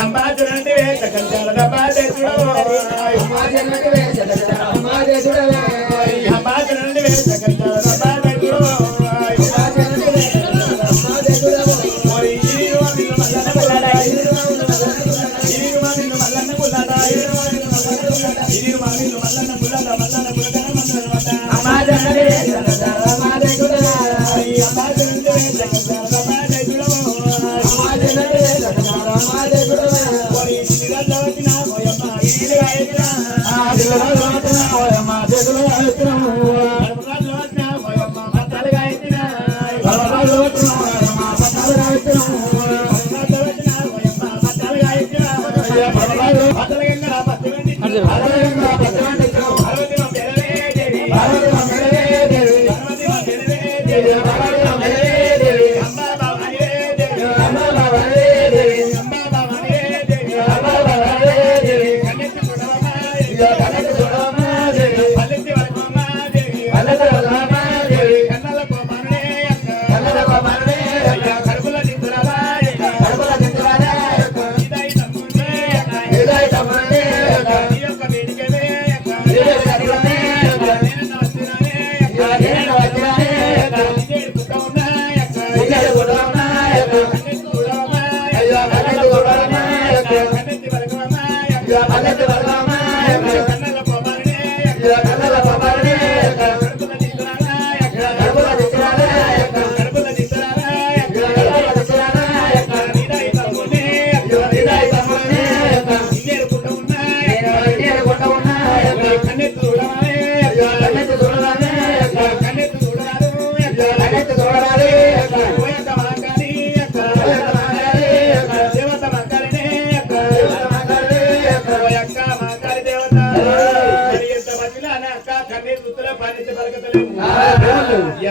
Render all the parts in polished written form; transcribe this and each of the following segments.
అంబాజురంటే సకల బాధేశుడు అంబాజురంటే సకల బాధేశుడు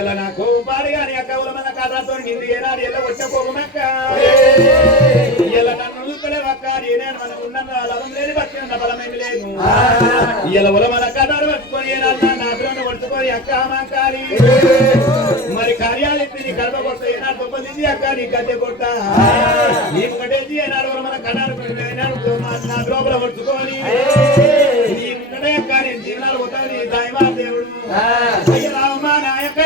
ఎలా నాకు పాడి గాని అక్క మన కథతో నిండు ఏనాడు ఎలా వచ్చపోమక్క ఎలా నన్ను నిలుపలేవక్క నేనే మనం ఉన్నాను లభం లేదు భక్తి ఉన్న బలమేమి లేదు ఎలా మన కథలు పట్టుకొని ఏనాడు నా నాభిలను పట్టుకొని అక్క మాకారి మరి కార్యాలు ఎత్తి గర్భ కొట్ట ఏనాడు తొప్పది అక్క నీ గద్దె కొట్ట నీకు కట్టేసి ఏనాడు మన కడారు ఏనాడు నా లోపల పట్టుకొని నీకుడే అక్క నేను జీవనాలు పోతాను దైవా దేవుడు రామా నాయక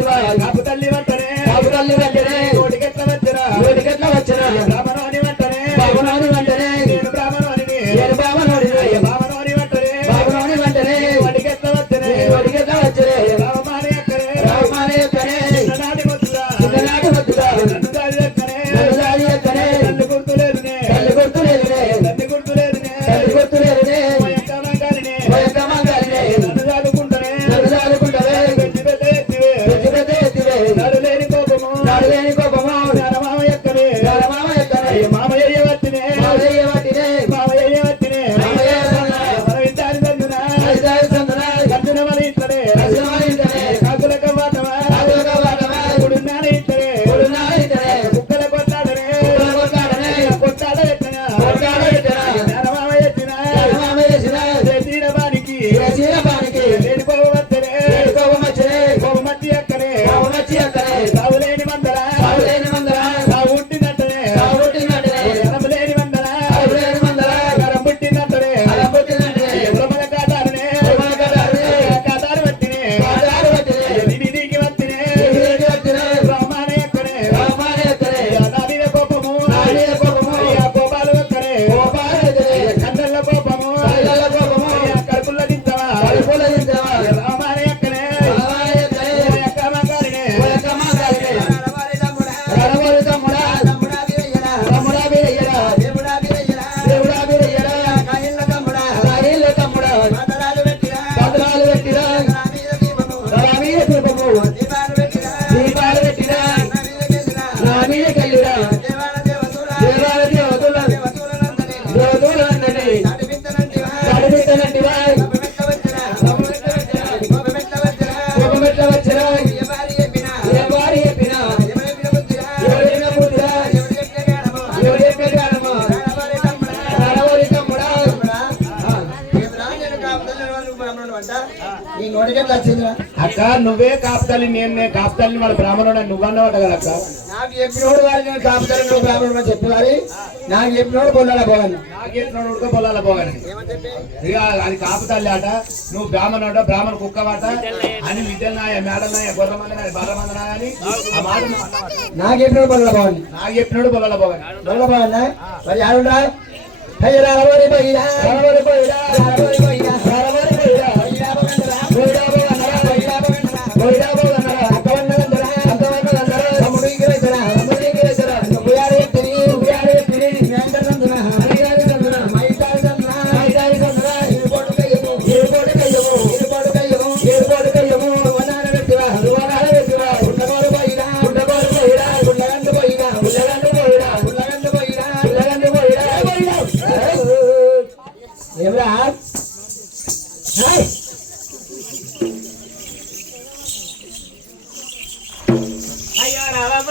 కాపు తల్లి వెంటనే కోటికెట్ల వచ్చిన బ్రాహ్మణోని వెంటనే నేను బ్రాహ్మణోని వెంటనే వడికెట్ల వచ్చిన రామమాని ఎక్కడే చిన్ననాటి ముద్దుగా నన్ను దాడి ఎక్కడే తల్లి గుర్తులేదునే నన్ను దాడుకుంటనే నడులేని కోపము మామ ఎక్కడే మామయ్య వచ్చినే అర్జున మన ఇట్లనే కాకుల కవ్వాటమా గుడున్నాన ఇట్లనే కుక్కల కొట్టాడనే కొట్టాడ ఎట్లనా మామ ఎచ్చిన తీరబానికి లేని కోపమచ్చనే కోపమచ్చి ఎక్కడే సావులేని మందర సావు పుట్టినట్టనే ఎనమలేని మందర గరం పుట్టినట్టనే బ్రహ్మల కాటారనే కాటారు పట్టినే దిగి వచ్చినే బ్రహ్మానే ఎక్కడే నా మీద కోపము కోపాలు ఎక్కడే కండల కోపము కడుపుల దించవా రామానే ఎక్కడే ఎక్కమాగారినే రడవరి తమ్ముడా తమ్ముడా వీరయ్యరా దేవుడా వీరయ్యరా కాయిల్ల తమ్ముడా పదరాలు పెట్టిరా రామీయ దీపము దీపాలు పెట్టిరా నా మీద కల్లిరా దేవాల దేవతలందరి నడిపిత్తనంటివా కోపమెట్ల వచ్చిరా ఏ వారి చెప్పినా ఎవరైనా బుద్ధిరా ఎవరు చెప్పే కారణమా రడవరి తమ్ముడా అక్క నువ్వే కాపుతల్లి నేను కాపుతల్లి వాళ్ళ బ్రాహ్మణుడు నువ్వన్నమాట కదా అక్క నాకు చెప్పినోడు వారి నేను కాపుతాను నువ్వు బ్రాహ్మణుడు చెప్పేవారి నాకు చెప్పినోడు పొల్లాల పోగాను నాకేట్నోడు పొలాల పోగాని ఇక అది కాపుతల్లి ఆట నువ్వు బ్రాహ్మణుడు బ్రాహ్మణ కుక్కవాట అని విద్యనాయ మేడనాయ గొర్రమందనాయ బాలమందనాయ అని ఆ మాట నాకు చెప్పినోడు పొల్లాల పోగాను నాకు చెప్పినోడు పొలాల పోగాని పొల్ల పోగానా మరి ఆడుండా అయ్యా అలవరి పోయిరా ఎవరా అయ్యో రామ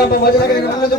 గంప భోజనం ముందు